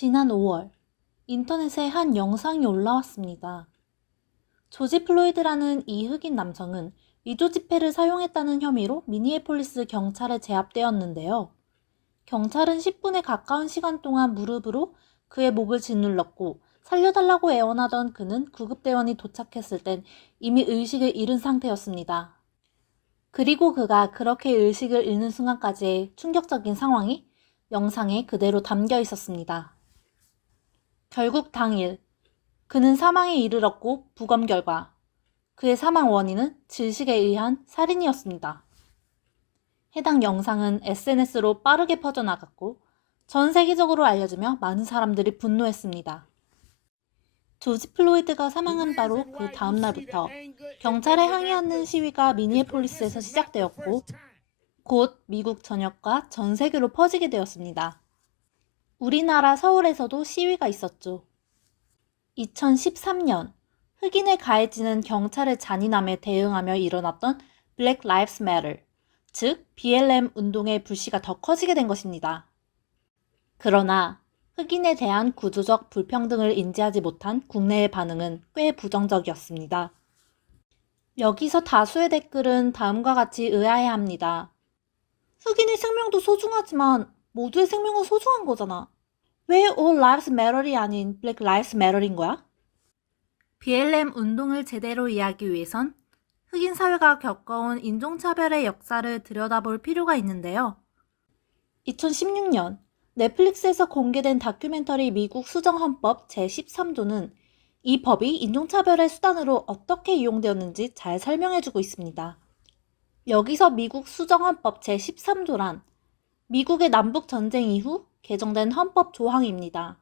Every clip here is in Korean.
지난 5월, 인터넷에 한 영상이 올라왔습니다. 조지 플로이드라는 이 흑인 남성은 위조 지폐를 사용했다는 혐의로 미니애폴리스 경찰에 제압되었는데요. 경찰은 10분에 가까운 시간 동안 무릎으로 그의 목을 짓눌렀고 살려달라고 애원하던 그는 구급대원이 도착했을 땐 이미 의식을 잃은 상태였습니다. 그리고 그가 그렇게 의식을 잃는 순간까지의 충격적인 상황이 영상에 그대로 담겨 있었습니다. 결국 당일 그는 사망에 이르렀고 부검 결과 그의 사망 원인은 질식에 의한 살인이었습니다. 해당 영상은 SNS로 빠르게 퍼져나갔고 전 세계적으로 알려지며 많은 사람들이 분노했습니다. 조지 플로이드가 사망한 바로 그 다음 날부터 경찰에 항의하는 시위가 미니애폴리스에서 시작되었고 곧 미국 전역과 전 세계로 퍼지게 되었습니다. 우리나라 서울에서도 시위가 있었죠. 2013년 흑인에 가해지는 경찰의 잔인함에 대응하며 일어났던 Black Lives Matter, 즉 BLM 운동의 불씨가 더 커지게 된 것입니다. 그러나 흑인에 대한 구조적 불평등을 인지하지 못한 국내의 반응은 꽤 부정적이었습니다. 여기서 다수의 댓글은 다음과 같이 의아해합니다. 흑인의 생명도 소중하지만 모두의 생명은 소중한 거잖아. 왜 All Lives Matter이 아닌 Black Lives Matter인 거야? BLM 운동을 제대로 이해하기 위해선 흑인 사회가 겪어온 인종차별의 역사를 들여다볼 필요가 있는데요. 2016년 넷플릭스에서 공개된 다큐멘터리 미국 수정헌법 제13조는 이 법이 인종차별의 수단으로 어떻게 이용되었는지 잘 설명해주고 있습니다. 여기서 미국 수정헌법 제13조란 미국의 남북전쟁 이후 개정된 헌법 조항입니다.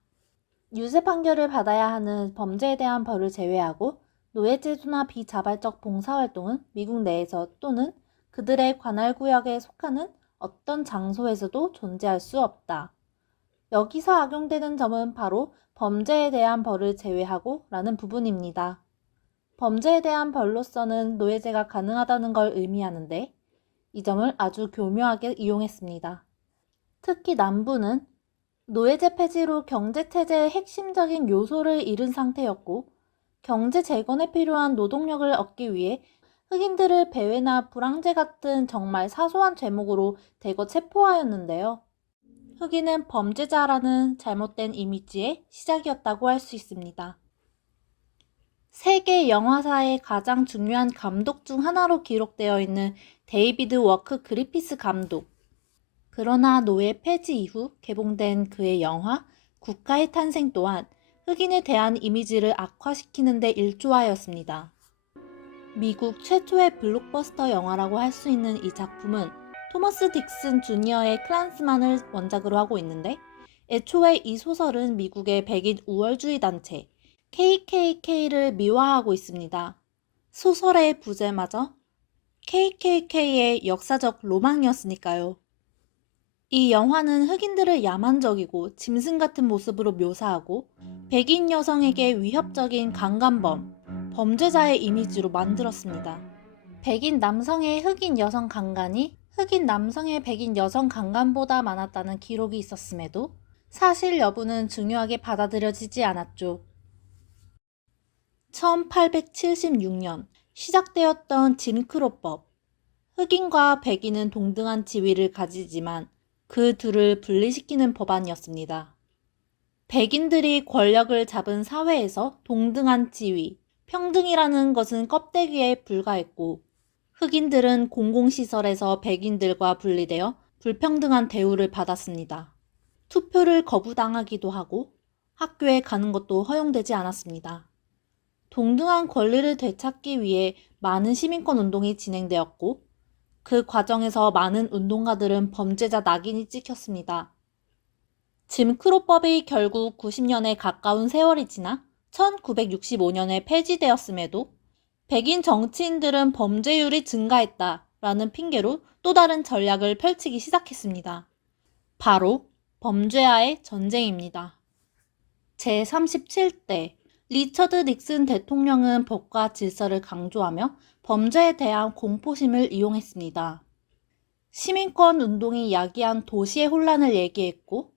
유죄 판결을 받아야 하는 범죄에 대한 벌을 제외하고 노예제도나 비자발적 봉사활동은 미국 내에서 또는 그들의 관할구역에 속하는 어떤 장소에서도 존재할 수 없다. 여기서 악용되는 점은 바로 범죄에 대한 벌을 제외하고 라는 부분입니다. 범죄에 대한 벌로서는 노예제가 가능하다는 걸 의미하는데 이 점을 아주 교묘하게 이용했습니다. 특히 남부는 노예제 폐지로 경제체제의 핵심적인 요소를 잃은 상태였고 경제 재건에 필요한 노동력을 얻기 위해 흑인들을 배회나 불황제 같은 정말 사소한 죄목으로 대거 체포하였는데요. 흑인은 범죄자라는 잘못된 이미지의 시작이었다고 할 수 있습니다. 세계 영화사의 가장 중요한 감독 중 하나로 기록되어 있는 데이비드 워크 그리피스 감독. 그러나 노예 폐지 이후 개봉된 그의 영화 국가의 탄생 또한 흑인에 대한 이미지를 악화시키는 데 일조하였습니다. 미국 최초의 블록버스터 영화라고 할 수 있는 이 작품은 토머스 딕슨 주니어의 클란스만을 원작으로 하고 있는데 애초에 이 소설은 미국의 백인 우월주의 단체 KKK를 미화하고 있습니다. 소설의 부제마저 KKK의 역사적 로망이었으니까요. 이 영화는 흑인들을 야만적이고 짐승 같은 모습으로 묘사하고 백인 여성에게 위협적인 강간범, 범죄자의 이미지로 만들었습니다. 백인 남성의 흑인 여성 강간이 흑인 남성의 백인 여성 강간보다 많았다는 기록이 있었음에도 사실 여부는 중요하게 받아들여지지 않았죠. 1876년 시작되었던 진크로법. 흑인과 백인은 동등한 지위를 가지지만 그 둘을 분리시키는 법안이었습니다. 백인들이 권력을 잡은 사회에서 동등한 지위, 평등이라는 것은 껍데기에 불과했고 흑인들은 공공시설에서 백인들과 분리되어 불평등한 대우를 받았습니다. 투표를 거부당하기도 하고 학교에 가는 것도 허용되지 않았습니다. 동등한 권리를 되찾기 위해 많은 시민권 운동이 진행되었고 그 과정에서 많은 운동가들은 범죄자 낙인이 찍혔습니다. 짐크로법이 결국 90년에 가까운 세월이 지나 1965년에 폐지되었음에도 백인 정치인들은 범죄율이 증가했다라는 핑계로 또 다른 전략을 펼치기 시작했습니다. 바로 범죄와의 전쟁입니다. 제37대 리처드 닉슨 대통령은 법과 질서를 강조하며 범죄에 대한 공포심을 이용했습니다. 시민권 운동이 야기한 도시의 혼란을 얘기했고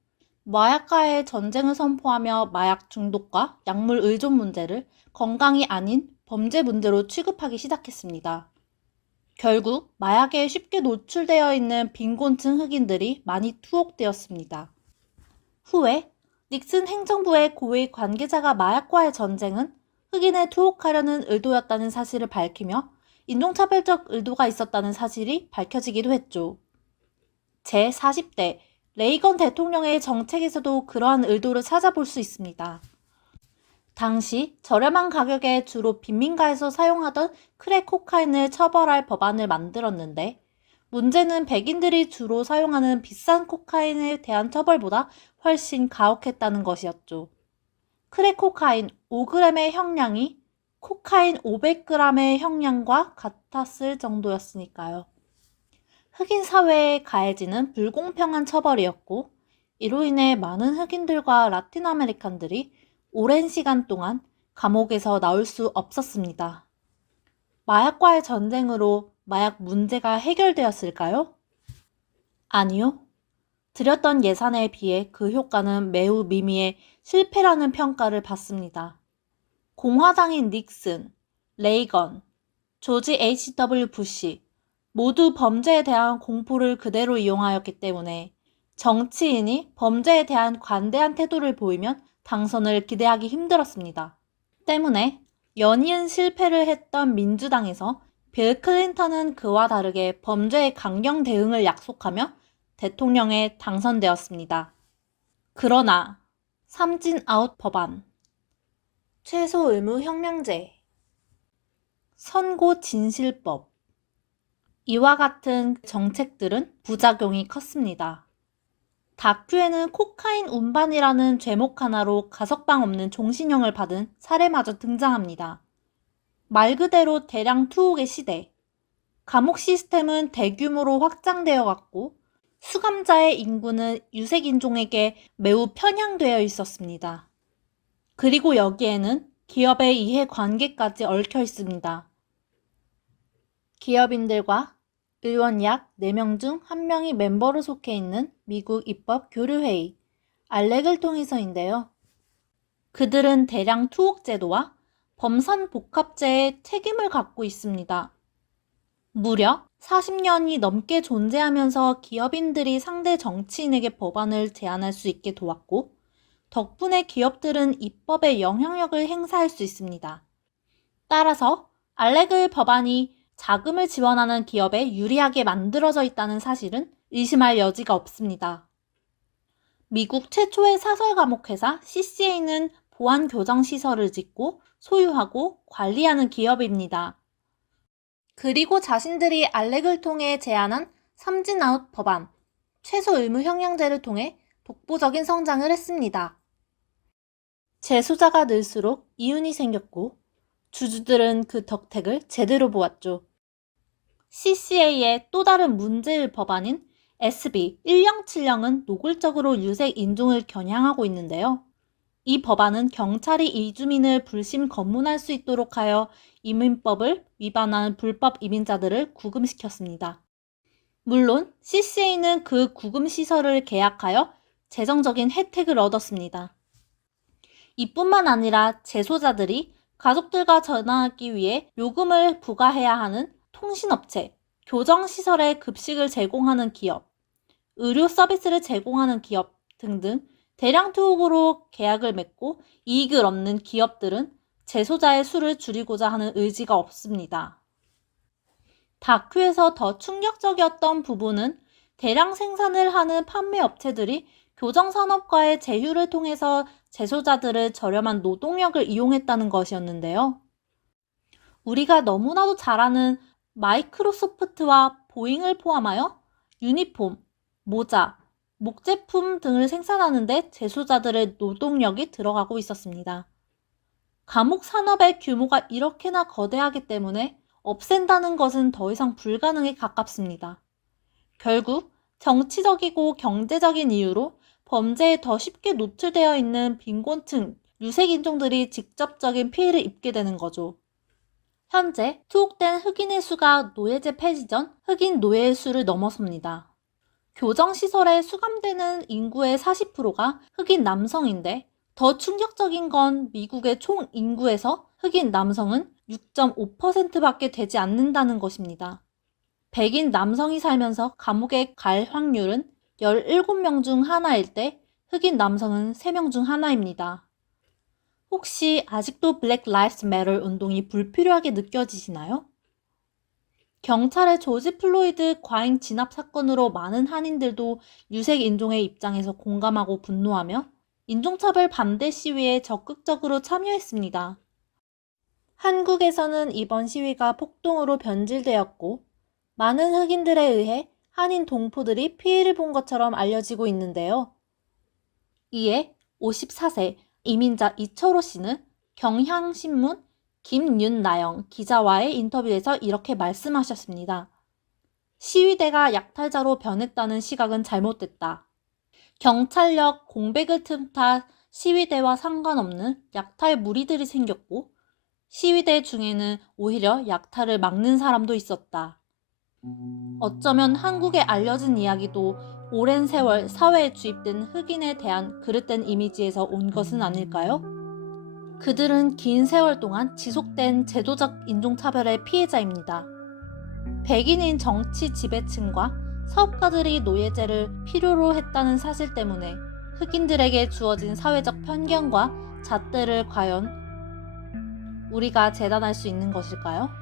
마약과의 전쟁을 선포하며 마약 중독과 약물 의존 문제를 건강이 아닌 범죄 문제로 취급하기 시작했습니다. 결국 마약에 쉽게 노출되어 있는 빈곤층 흑인들이 많이 투옥되었습니다. 후에 닉슨 행정부의 고위 관계자가 마약과의 전쟁은 흑인을 투옥하려는 의도였다는 사실을 밝히며 인종차별적 의도가 있었다는 사실이 밝혀지기도 했죠. 제40대 레이건 대통령의 정책에서도 그러한 의도를 찾아볼 수 있습니다. 당시 저렴한 가격에 주로 빈민가에서 사용하던 크랙 코카인을 처벌할 법안을 만들었는데 문제는 백인들이 주로 사용하는 비싼 코카인에 대한 처벌보다 훨씬 가혹했다는 것이었죠. 크랙 코카인 5g의 형량이 코카인 500g의 형량과 같았을 정도였으니까요. 흑인 사회에 가해지는 불공평한 처벌이었고 이로 인해 많은 흑인들과 라틴 아메리칸들이 오랜 시간 동안 감옥에서 나올 수 없었습니다. 마약과의 전쟁으로 마약 문제가 해결되었을까요? 아니요. 들였던 예산에 비해 그 효과는 매우 미미해 실패라는 평가를 받습니다. 공화당인 닉슨, 레이건, 조지 H.W. 부시 모두 범죄에 대한 공포를 그대로 이용하였기 때문에 정치인이 범죄에 대한 관대한 태도를 보이면 당선을 기대하기 힘들었습니다. 때문에 연이은 실패를 했던 민주당에서 빌 클린턴은 그와 다르게 범죄에 강경 대응을 약속하며 대통령에 당선되었습니다. 그러나 삼진 아웃 법안, 최소 의무 형량제, 선고 진실법, 이와 같은 정책들은 부작용이 컸습니다. 다큐에는 코카인 운반이라는 제목 하나로 가석방 없는 종신형을 받은 사례마저 등장합니다. 말 그대로 대량 투옥의 시대. 감옥 시스템은 대규모로 확장되어 갔고 수감자의 인구는 유색인종에게 매우 편향되어 있었습니다. 그리고 여기에는 기업의 이해관계까지 얽혀 있습니다. 기업인들과 의원 약 4명 중 1명이 멤버로 속해 있는 미국 입법교류회의, 알렉을 통해서인데요. 그들은 대량 투옥 제도와 범산복합제에 책임을 갖고 있습니다. 무려 40년이 넘게 존재하면서 기업인들이 상대 정치인에게 법안을 제안할 수 있게 도왔고, 덕분에 기업들은 입법에 영향력을 행사할 수 있습니다. 따라서 알렉의 법안이 자금을 지원하는 기업에 유리하게 만들어져 있다는 사실은 의심할 여지가 없습니다. 미국 최초의 사설 감옥 회사 CCA는 보안 교정 시설을 짓고 소유하고 관리하는 기업입니다. 그리고 자신들이 알렉을 통해 제안한 삼진아웃 법안, 최소 의무 형량제를 통해 독보적인 성장을 했습니다. 재소자가 늘수록 이윤이 생겼고 주주들은 그 덕택을 제대로 보았죠. CCA의 또 다른 문제의 법안인 SB 1070은 노골적으로 유색 인종을 겨냥하고 있는데요. 이 법안은 경찰이 이주민을 불심 검문할 수 있도록 하여 이민법을 위반한 불법 이민자들을 구금시켰습니다. 물론 CCA는 그 구금 시설을 계약하여 재정적인 혜택을 얻었습니다. 이뿐만 아니라 재소자들이 가족들과 전화하기 위해 요금을 부과해야 하는 통신업체, 교정시설에 급식을 제공하는 기업, 의료 서비스를 제공하는 기업 등등 대량 투옥으로 계약을 맺고 이익을 얻는 기업들은 재소자의 수를 줄이고자 하는 의지가 없습니다. 다큐에서 더 충격적이었던 부분은 대량 생산을 하는 판매 업체들이 교정산업과의 제휴를 통해서 재소자들을 저렴한 노동력을 이용했다는 것이었는데요. 우리가 너무나도 잘 아는 마이크로소프트와 보잉을 포함하여 유니폼, 모자, 목제품 등을 생산하는데 재소자들의 노동력이 들어가고 있었습니다. 감옥 산업의 규모가 이렇게나 거대하기 때문에 없앤다는 것은 더 이상 불가능에 가깝습니다. 결국 정치적이고 경제적인 이유로 범죄에 더 쉽게 노출되어 있는 빈곤층, 유색인종들이 직접적인 피해를 입게 되는 거죠. 현재 투옥된 흑인의 수가 노예제 폐지 전 흑인 노예의 수를 넘어섭니다. 교정시설에 수감되는 인구의 40%가 흑인 남성인데 더 충격적인 건 미국의 총 인구에서 흑인 남성은 6.5%밖에 되지 않는다는 것입니다. 백인 남성이 살면서 감옥에 갈 확률은 17명 중 하나일 때 흑인 남성은 3명 중 하나입니다. 혹시 아직도 블랙 라이브스 매터 운동이 불필요하게 느껴지시나요? 경찰의 조지 플로이드 과잉 진압 사건으로 많은 한인들도 유색 인종의 입장에서 공감하고 분노하며 인종차별 반대 시위에 적극적으로 참여했습니다. 한국에서는 이번 시위가 폭동으로 변질되었고 많은 흑인들에 의해 한인 동포들이 피해를 본 것처럼 알려지고 있는데요. 이에 54세 이민자 이철호 씨는 경향신문 김윤나영 기자와의 인터뷰에서 이렇게 말씀하셨습니다. 시위대가 약탈자로 변했다는 시각은 잘못됐다. 경찰력 공백을 틈타 시위대와 상관없는 약탈 무리들이 생겼고 시위대 중에는 오히려 약탈을 막는 사람도 있었다. 어쩌면 한국에 알려진 이야기도 오랜 세월 사회에 주입된 흑인에 대한 그릇된 이미지에서 온 것은 아닐까요? 그들은 긴 세월 동안 지속된 제도적 인종차별의 피해자입니다. 백인인 정치 지배층과 사업가들이 노예제를 필요로 했다는 사실 때문에 흑인들에게 주어진 사회적 편견과 잣대를 과연 우리가 재단할 수 있는 것일까요?